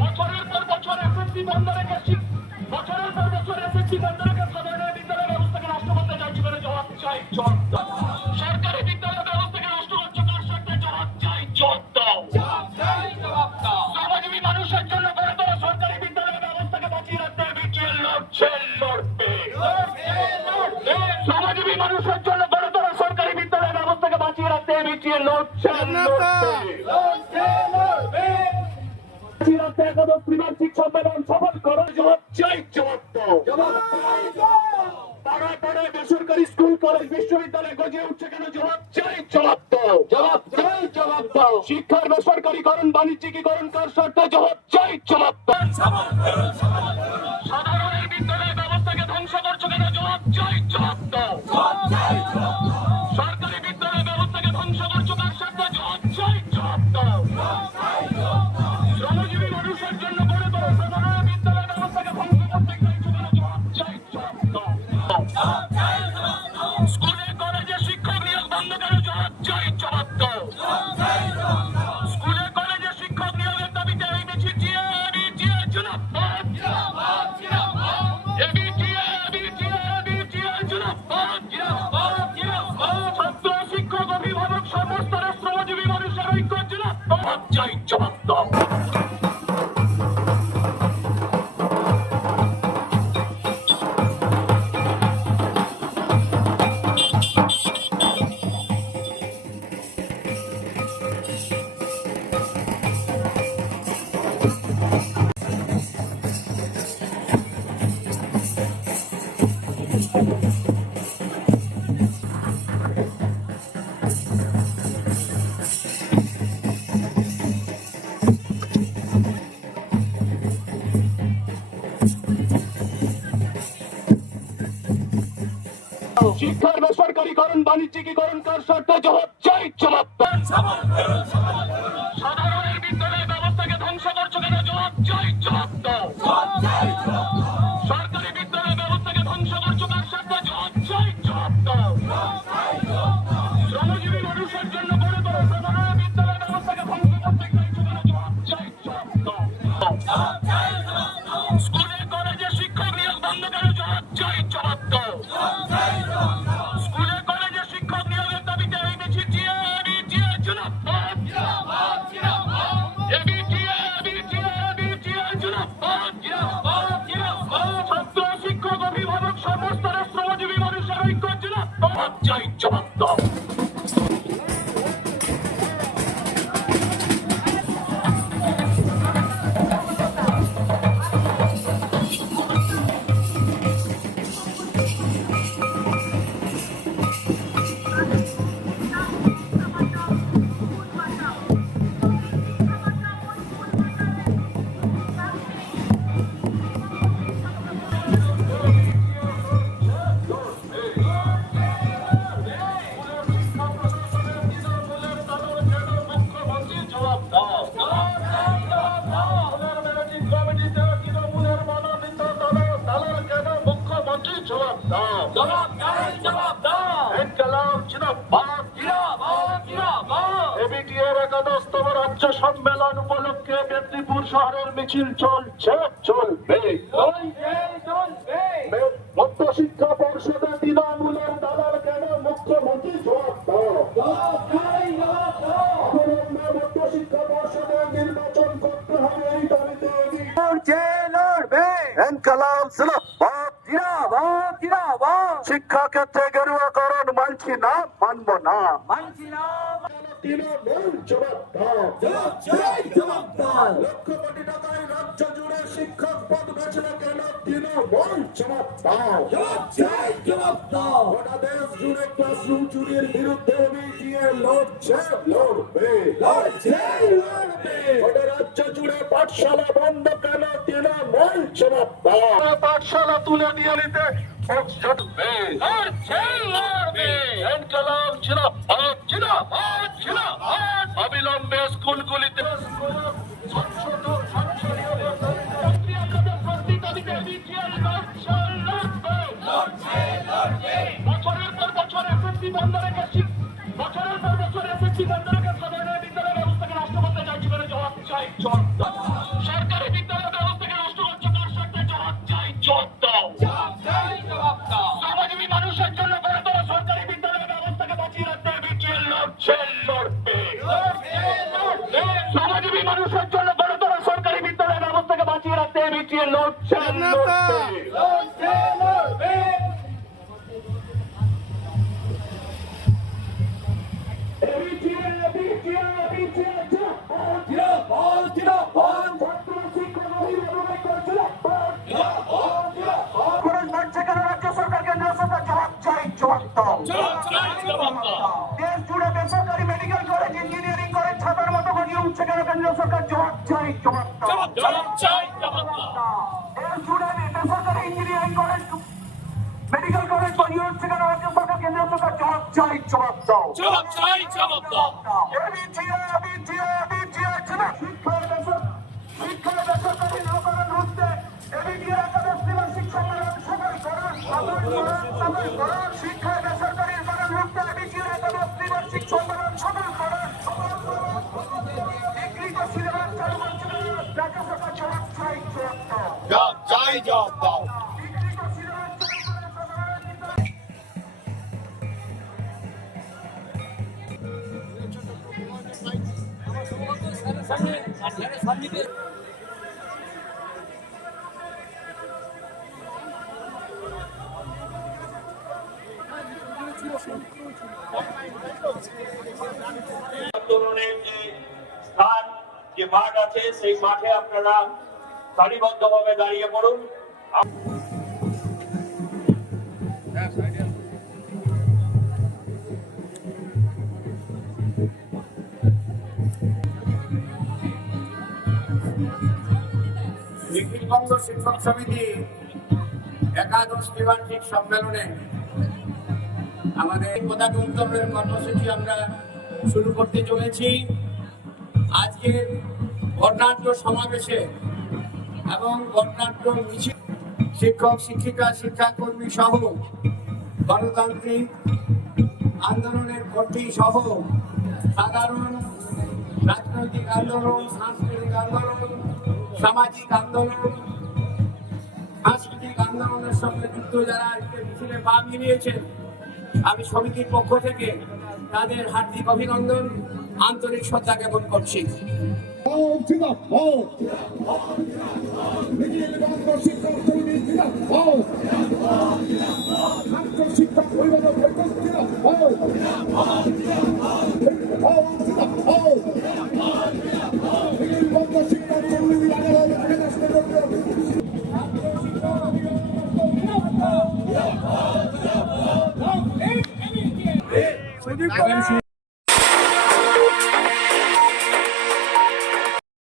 বছরের পর বছর এসএসসি বন্ধ রেখে বছরের পর বছর এসএসসি বন্ধ রেখে সাধারণ বিদ্যালয় ব্যবস্থাকে নষ্ট করতে চাইছে বলে জবাব চাই জবাব দাও। সরকারি বিদ্যালয় ব্যবস্থাকে নষ্ট করছে তার সাথে জবাব চাই জবাব দাও। শ্রমজীবী মানুষের জন্য গড়ে তোলা সরকারি বিদ্যালয় ব্যবস্থাকে বাঁচিয়ে রাখতে বিটিএল লড়ছে লড়বে। শ্রমজীবী মানুষের জন্য গড়ে তোলা সরকারি বিদ্যালয় ব্যবস্থাকে বাঁচিয়ে রাখতে বিটিএল লড়ছে লড়বে। একাদশ ত্রিবার্ষিক সম্মেলন সফল করো জবাব চাই জবাব দাও। পাড়ায় পাড়ায় বেসরকারি স্কুল কলেজ বিশ্ববিদ্যালয় গজে উঠছে কেন জবাব চাই জবাব দাও। জবাব চাই জবাব দাও। শিক্ষার বেসরকারীকরণ বাণিজ্যিকীকরণ কার স্বার্থে জবাব চাই জবাব দাও। সাধারণের বিদ্যালয় ব্যবস্থাকে ধ্বংস করছো কেন জবাব চাই জবাব দাও। সরকারি বিদ্যালয় ব্যবস্থাকে ধ্বংস করছো কার স্বার্থে জবাব চাই জবাব দাও। শ্রমজীবী মানুষের জন্য গড়ে তোলা সাধারণ বিদ্যালয় ব্যবস্থাকে ধ্বংস করতে চাইছো কেন জবাব চাই জবাব দাও। স্কুলে কলেজে শিক্ষক নিয়োগ বন্ধ কেন জবাব চাই জবাব দাও। স্কুলে কলেজে শিক্ষক নিয়োগের দাবিতে এই মিছিল জিন্দাবাদ ছাত্র শিক্ষক অভিভাবক সর্বস্তরের শ্রমজীবী মানুষের ঐক্য জিন্দাবাদ চাই জবাব দাও। শিক্ষার বেসরকারীকরণ বাণিজ্যিকীকরণ কার স্বার্থে জবাব চাই জবাব দাও। সাধারণের বিদ্যালয় ব্যবস্থাকে ধ্বংস করছো কেন জবাব চাই জবাব দাও। সরকারি বিদ্যালয় ব্যবস্থাকে ধ্বংস করছো কার স্বার্থে জবাব চাই জবাব দাও। শ্রমজীবী মানুষের জন্য গড়ে তোলা সাধারণ বিদ্যালয় ব্যবস্থাকে ধ্বংস করতে চাইছো কেন জবাব চাই জবাব দাও। স্কুলে কলেজে শিক্ষক নিয়োগ বন্ধ কেন জবাব চাই জবাব দাও। স্কুলে কলেজে শিক্ষক নিয়োগের দাবিতে এই মিছিল জিন্দাবাদ ছাত্র শিক্ষক অভিভাবক সর্বস্তরের শ্রমজীবী মানুষের ঐক্য জিন্দাবাদ চাই জবাব দাও। সম্মেলন উপলক্ষে মেদিনীপুর শহরের মিছিল চলছে চলবে। মধ্যশিক্ষা পর্ষদের তৃণমূলের দালাল কেন মুখ্যমন্ত্রী জবাব দাও। মধ্যশিক্ষা পর্ষদের নির্বাচন করতে হবে এই দাবিতে শিক্ষা ক্ষেত্রে গেরুয়াকরণ মানছি না মানব না। তৃণমূল জবাব দাও। লক্ষ কোটি টাকায় রাজ্য জুড়ে শিক্ষক পদ বেছিল কেন তৃণমূল জবাব দাও। গোটা দেশ জুড়ে ক্লাসরুম চুরির বিরুদ্ধে বিটিএল লড়ছে লড়বে। গোটা রাজ্য জুড়ে পাঠশালা বন্ধ কেন তৃণমূল জবাব দাও। পাঠশালা তুলে নিয়ে নিতে অবিলম্বে স্কুলগুলিতে বছরের পর বছর এসএসসি বন্ধ রেখে বছরের পর বছর এসএসসি বন্ধ রেখে সাধারণ বিদ্যালয় জবাব দাও। সরকারি বিদ্যালয় ব্যবস্থাকে নষ্ট করছো কার স্বার্থে? জবাব চাই, জবাব দাও। শ্রমজীবী মানুষের জন্য গুরুতর সরকারি বিদ্যালয় ব্যবস্থাকে বাঁচিয়ে রাখতে বিটিএল লড়ছে, লড়বে। শ্রমজীবী মানুষের জন্য গুরুতর সরকারি বিদ্যালয় ব্যবস্থাকে বাঁচিয়ে রাখতে বিটিএল লড়ছে, লড়বে। দেশ জুড়ে বেসরকারি মেডিকেল কলেজ, ইঞ্জিনিয়ারিং কলেজ ছাতার মতো গড়িয়ে উঠছে কেন? কেন্দ্রীয় সরকার জবাব চাই, জবাব দাও। দেশ জুড়ে বেসরকারি ইঞ্জিনিয়ারিং কলেজ, মেডিকেল কলেজ গড়িয়ে উঠছে কেন? রাজ্য সরকার, কেন্দ্রীয় সরকার জবাব চাই, জবাব দাও। শিক্ষার বেসরকারি নৌকরণ রুখতে এবিটিএর একাদশ বার্ষিক সম্মেলন সফল করুন, শিক্ষা বেসরকারির করণ রুখতে এবিটিএর একাদশ বার্ষিক সম্মেলন সফল করুন। বিকৃত সিলেবাস চালু করছে রাজ্য সরকার, জবাব চাই, জবাব দাও। বিকৃত সিলেবাস চালু করে আন্দোলনের যে স্থান, যে মাঠ আছে, সেই মাঠে আপনারা সারিবদ্ধভাবে দাঁড়িয়ে পড়ুন। নিখিলবঙ্গ শিক্ষক সমিতি একাদশ দ্বিবার্ষিক সম্মেলনে আমাদের পতাকা উত্তোলনের কর্মসূচি আমরা শুরু করতে চলেছি। আজকের বর্ণাঢ্য সমাবেশে এবং বর্ণাঢ্য মিছিল শিক্ষক, শিক্ষিকা, শিক্ষাকর্মী সহ গণতান্ত্রিক আন্দোলনের কর্মী সহ সাধারণ রাজনৈতিক আন্দোলন, সাংস্কৃতিক আন্দোলন, সামাজিক আন্দোলন, সাংস্কৃতিক আন্দোলনের সঙ্গে যুক্ত যারা মিছিলে পা মিলিয়েছেন, আমি সমিতির পক্ষ থেকে তাদের হার্দিক অভিনন্দন, আন্তরিক শ্রদ্ধা জ্ঞাপন করছি। শিক্ষক